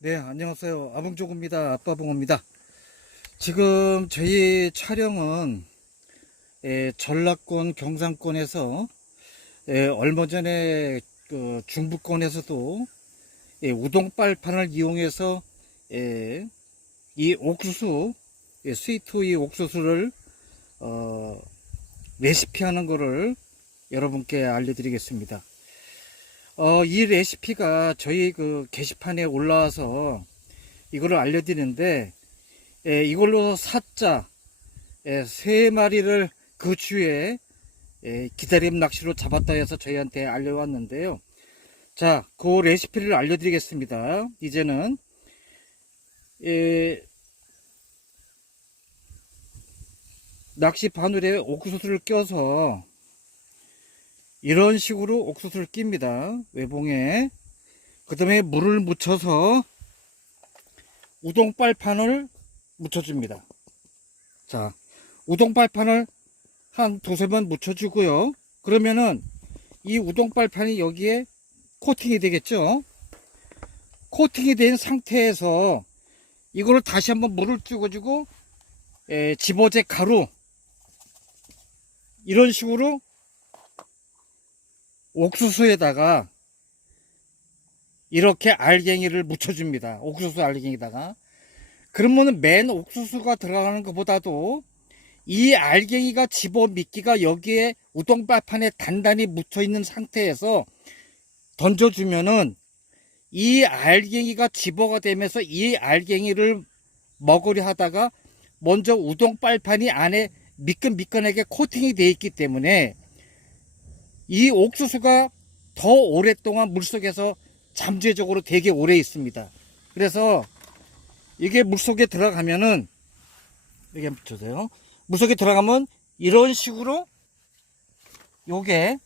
네, 안녕하세요. 아봉조구입니다. 아빠봉입니다. 지금 저희 촬영은 에, 전라권, 경상권에서 에, 얼마 전에 그 중부권에서도 예, 우동빨판을 이용해서 예, 이 옥수수, 예, 스위트이 옥수수를 어, 레시피하는 거를 여러분께 알려드리겠습니다. 어, 이 레시피가 저희 그 게시판에 올라와서 이거를 알려드리는데, 예, 이걸로 사자, 예, 세 마리를 그 주에 예, 기다림 낚시로 잡았다 해서 저희한테 알려왔는데요. 자, 그 레시피를 알려드리겠습니다. 이제는, 예, 낚시 바늘에 옥수수를 껴서 이런 식으로 옥수수를 낍니다. 외봉에. 그 다음에 물을 묻혀서 우동 빨판을 묻혀줍니다. 자, 우동 빨판을 한 두세 번 묻혀주고요. 그러면은 이 우동 빨판이 여기에 코팅이 되겠죠? 코팅이 된 상태에서 이거를 다시 한번 물을 찍어주고 에, 집어제 가루 이런 식으로 옥수수에다가 이렇게 알갱이를 묻혀줍니다. 옥수수 알갱이다가. 그러면 맨 옥수수가 들어가는 것보다도 이 알갱이가 집어 미끼가 여기에 우동밥판에 단단히 묻혀 있는 상태에서 던져주면은 이 알갱이가 집어가 되면서 이 알갱이를 먹으려 하다가 먼저 우동빨판이 안에 미끈미끈하게 코팅이 되어 있기 때문에 이 옥수수가 더 오랫동안 물속에서 잠재적으로 되게 오래 있습니다. 그래서 이게 물속에 들어가면은 여기 한번 붙여서요. 물속에 들어가면 이런 식으로 요게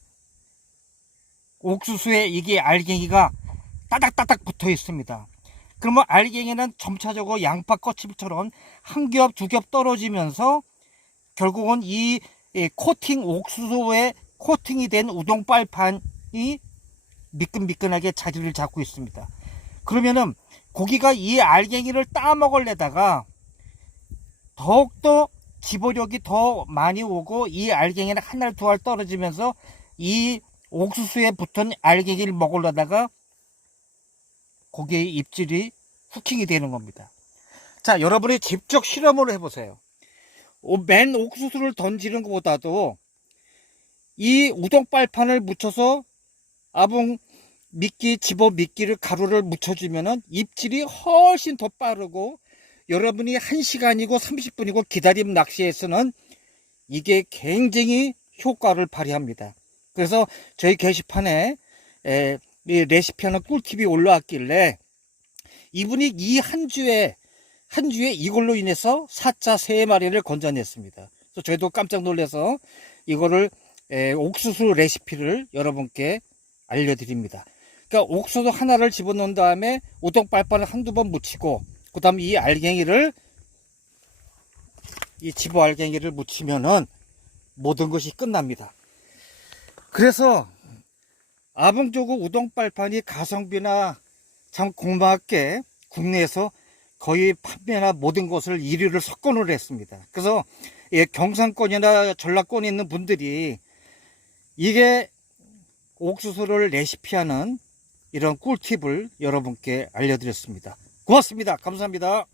옥수수에 이게 알갱이가 따닥따닥 붙어 있습니다. 그러면 알갱이는 점차적으로 양파 껍질처럼 한 겹, 두 겹 떨어지면서 결국은 이이 코팅 옥수수에 코팅이 된 우동 빨판이 미끈미끈하게 자리를 잡고 있습니다. 그러면은 고기가 이 알갱이를 따먹을래다가 더욱더 집어력이 더 많이 오고 이 알갱이는 한 알 두 알 떨어지면서 이 옥수수에 붙은 알갱이를 먹으려다가 고기의 입질이 후킹이 되는 겁니다. 자, 여러분이 직접 실험을 해보세요. 오- 맨 옥수수를 던지는 것보다도 이 우동 빨판을 묻혀서 아봉 미끼 집어 미끼를 가루를 묻혀주면은 입질이 훨씬 더 빠르고 여러분이 1시간이고 30분이고 기다림 낚시에서는 이게 굉장히 효과를 발휘합니다. 그래서 저희 게시판에 에, 이 레시피하는 꿀팁이 올라왔길래 이분이 이 한 주에 한 주에 이걸로 인해서 사자 세 마리를 건져냈습니다. 그래서 저희도 깜짝 놀라서 이거를 에, 옥수수 레시피를 여러분께 알려드립니다. 그러니까 옥수수 하나를 집어넣은 다음에 우동 빨판을 한두 번 묻히고 그 다음에 이 알갱이를 이 집어 알갱이를 묻히면은 모든 것이 끝납니다. 그래서 아봉조구 우동 빨판이 가성비나 참 고맙게 국내에서 거의 판매나 모든 것을 1위를 석권을 했습니다. 그래서 예, 경상권이나 전라권에 있는 분들이 이게 옥수수를 레시피하는 이런 꿀팁을 여러분께 알려드렸습니다. 고맙습니다. 감사합니다.